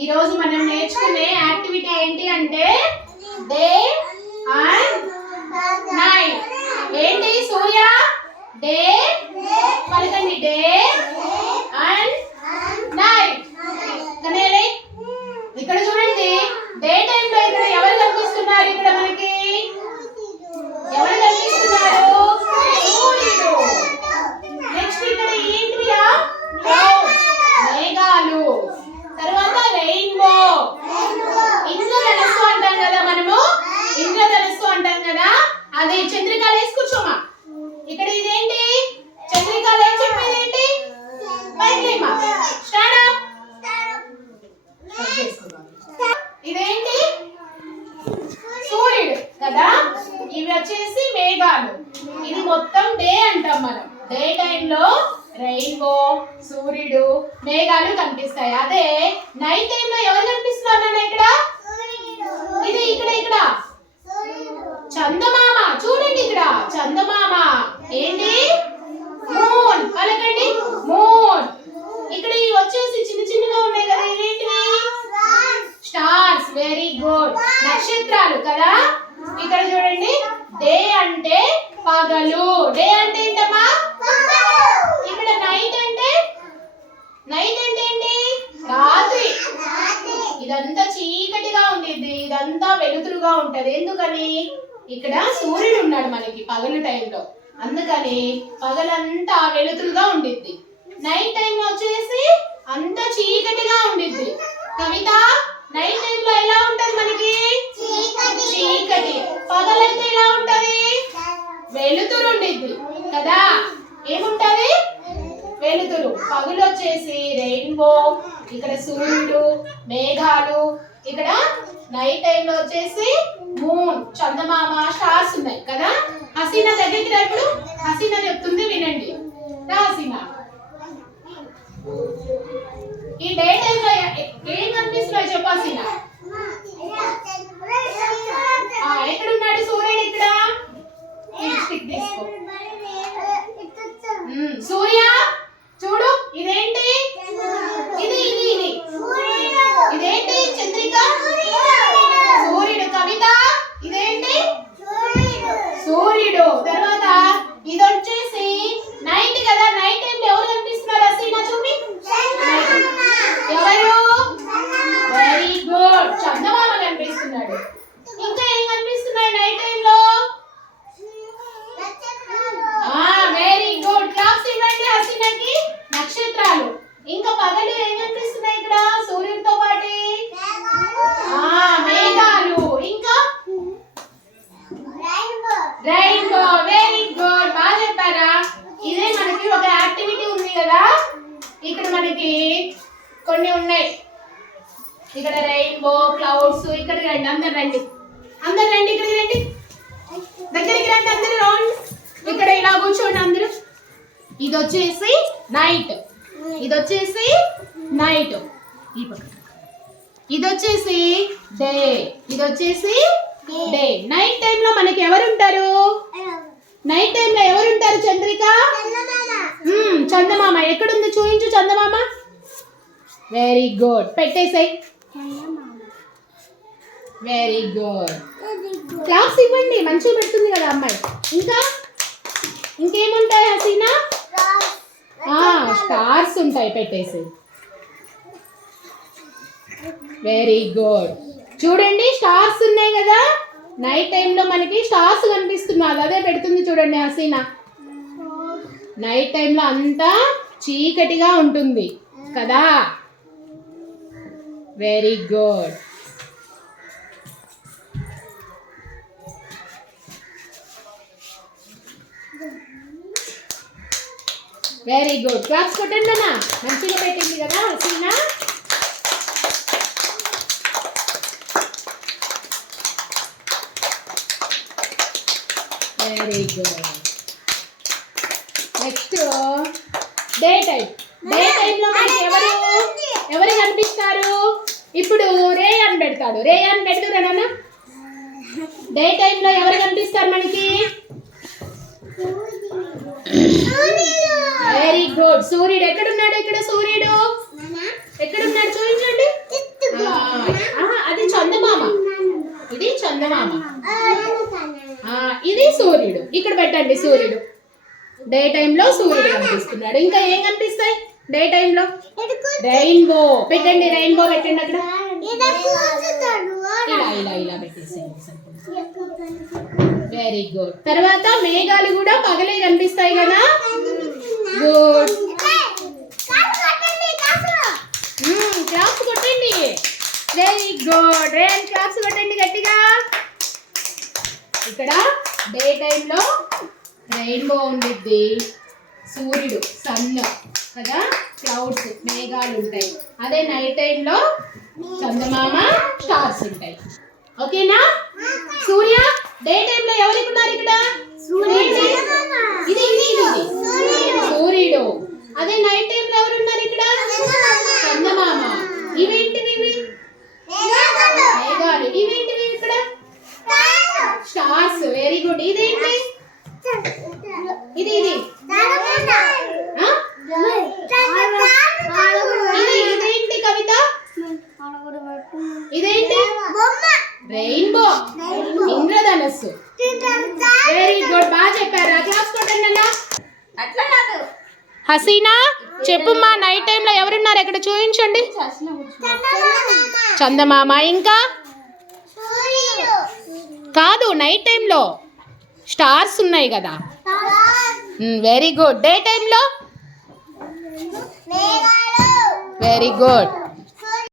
ఈ రోజు మనం నేర్చుకునే యాక్టివిటీ ఏంటి అంటే డే అండ్ నైట్. ఏంటి సూర్య? డే పలకండి. Day and night. కనేలే ఇక్కడ చూడండి. డే టైం లో ఇక్కడ ఎవరు కనిపిస్తున్నారు? ఇక్కడ మనకి ఎవరు కనిపిస్తున్నారు? సూర్యుడు. నెక్స్ట్ ఇక్కడ ఏంటియా? క్లౌడ్స్, మేఘాలు. తర్వాత రెయిన్బో. ఇంద్రధనుస్సు అంటాం కదా మనము. ఇంద్రధనుస్సు అంటాం కదా. అది చంద్రిక లేసి కూర్చోమా. ఇక్కడ ఇదేంటి? చంద్రిక లేచి చెప్పేది ఏంటి? పైలేమా. Stand up. ఇదేంటి? సూర్యుడు కదా. ఇవి వచ్చేసి మేఘాలు. ఇది మొత్తం డే అంటాం మనం. డే టైంలో రెయిన్బో, సూర్యుడు, మేఘాలు కనిపిస్తాయి. అదే నైట్ టైంలో ఎవరు కనిపిస్తున్నారు? ఇక్కడ ఇది ఇక్కడ చందమామ. చూడండి ఇక్కడ చందమామ. ఏంటి? మూన్. పలకండి. మూన్. ఇక్కడ ఇవి వచ్చేసి చిన్న చిన్నగా ఉన్నాయి కదా. ఇవేంటివి? స్టార్స్. Very good. నక్షత్రాలు కదా. ఇక్కడ చూడండి. డే అంటే పగలు. డే అంటే ఏంటమ్మా? ఇక్కడ నైట్ అంటే ఏంటి? రాత్రి. ఇదంతా చీకటిగా ఉండిద్ది. ఇదంతా వెలుతురుగా ఉంటది. ఎందుకని? ఇక్కడ సూర్యుడు ఉన్నాడు మనకి పగలు టైంలో. అందుకని పగలంతా వెలుతురుగా ఉండిద్ది. నైట్ టైంలో వచ్చేసి అంతా చీకటిగా ఉండిద్ది. కవిత, నైట్ టైంలో ఎలా ఉంటది మనకి? చీకటి. పగలంతా ఎలా ఉంటది? వెలుతురు ఉండిద్ది కదా. ఏముంటది? వెలుతురు. పగులు వచ్చేసి రెయిన్బో, ఇక్కడ సూర్యుడు, మేఘాలు. ఇక్కడ నైట్ టైంలో వచ్చేసి మూన్, చందమామ, స్టార్స్ ఉన్నాయి కదా. హసీనా దగ్గరికి రా. ఇప్పుడు హసీనా చెప్తుంది వినండి. రా హసీనా. ఈ డే టైంలో ఏం కనిపిస్తున్నాయి చెప్పు హసీనా. ఎక్కడున్నాడు సూర్యుడు? ఇక్కడ స్టిక్ తీసుకో. సూర్య చూడు. ఇదేంటి? ఇది ఇదేంటి? చంద్రిక. సూర్యుడు. కవిత, ఇదేంటి? సూర్యుడు. తర్వాత ఇది వచ్చేసి నైట్ కదా. నైట్ టైంలో ఎవరు కనిపిస్తున్నారు? హసీనా చూపి. ఎవరు? Very good. చందమామ కనిపిస్తున్నాడు. ఇంకా ఏం కనిపిస్తున్నాయి నైట్ టైంలో? Very good. క్లాప్స్ ఇవ్వండి హసీనాకి. నక్షత్రాలు. ఇంకా పగలు ఏం కనిపిస్తున్నాయి ఇక్కడ సూర్యుడితో పాటు? మేఘాలు. ఇంకా రెయిన్బో. Very good. బాగా చెప్పారా. ఇదే మనకి ఒక యాక్టివిటీ ఉంది కదా. ఇక్కడ మనకి కొన్ని ఉన్నాయి. ఇక్కడ రెయిన్బో, క్లౌడ్స్. ఇక్కడ రండి. అందరు రండి. ఇక్కడికి రండి. దగ్గరికి రండి అందరు. రౌండ్. ఇక్కడ ఇలా కూర్చోండి అందరూ. ఇది వచ్చేసి నైట్. ఇది వచ్చేసి డే. ఇది వచ్చేసి డే. నైట్ టైంలో మనకి ఎవరుంటారు? నైట్ టైంలో ఎవరుంటారు చంద్రిక? చందమామ. ఎక్కడుంది చూయించు చందమామ. Very good. పెట్టేసాయి. Very good. క్లాప్స్ ఇవ్వండి. మంచిగా పెడుతుంది కదా అమ్మాయి. ఇంకేముంటాయి హసీనా? స్టార్స్ ఉంటాయి. పెట్టేసి. Very good. చూడండి స్టార్స్ ఉన్నాయి కదా. నైట్ టైంలో మనకి స్టార్స్ కనిపిస్తున్నారు. అదే పెడుతుంది చూడండి హసీనా. నైట్ టైంలో అంతా చీకటిగా ఉంటుంది కదా. Very good. Very good. Claps కొట్టండి అన్న. మంచిగా పెట్టింది కదా Haseena. Very good. Next day time. Day టైంలో మనకి ఎవరు కనిపిస్తారు? ఇప్పుడు రేయాన్ పెడతాడు. రేయాన్ పెడుతురా నాన్న. డే టైంలో ఎవరు కనిపిస్తారు మనకి? Very good. సూర్యుడు ఎక్కడున్నాడు? ఇక్కడ సూర్యుడు ఎక్కడున్నాడు చూపించండి. చందమామ. ఇది సూర్యుడు. ఇక్కడ పెట్టండి సూర్యుడు. డే టైంలో సూర్యుడు కనిపిస్తున్నాడు. ఇంకా ఏం కనిపిస్తాయి డే టైంలో? రెయిన్బో. పెట్టండి రెయిన్బో పెట్టండి అక్కడ. ఇలా ఇలా ఇలా పెట్టేసేయండి. Very good. తర్వాత మేఘాలు కూడా పగలే కనిపిస్తాయి కదా. గుడ్. క్లాప్స్ కొట్టండి. Very good. రెయిన్ క్లాప్స్ కొట్టండి గట్టిగా. ఇక్కడ డే టైంలో రెయిన్బో ఉండిద్ది, సూర్యుడు సన్ కదా, క్లౌడ్స్ మేఘాలు ఉంటాయి. అదే నైట్ టైంలో చందమామ స్టార్స్ ఉంటాయి. ఓకేనా? సూర్య డే టైంలో ఎవరికి ఉన్నారు ఇక్కడ? ఇది ఇది ఇది సూర్యుడు. అదే నైట్ టైంలో ఎవరు ఉన్నారు ఇక్కడ? చందమామ. ఇవేంటివి? మేఘాలు. ఇవేంటివి ఇక్కడ? స్టార్స్. Very good. ఇదేంటి? ఇది ఇది ఇదేంటి కవిత? ఇదేంటి? రెయిన్బో. ఇంద్రధనస్సు. Very good. బాగా చెప్పారా? క్లాస్ కొట్టండి అన్న. అట్లా కాదు. హసీనా చెప్పుమ్మా, నైట్ టైంలో ఎవరున్నారు ఎక్కడ చూపించండి. చందమామ. ఇంకా కాదు, నైట్ టైంలో స్టార్స్ ఉన్నాయి కదా. Very good. డే టైంలో వెరీ గుడ్.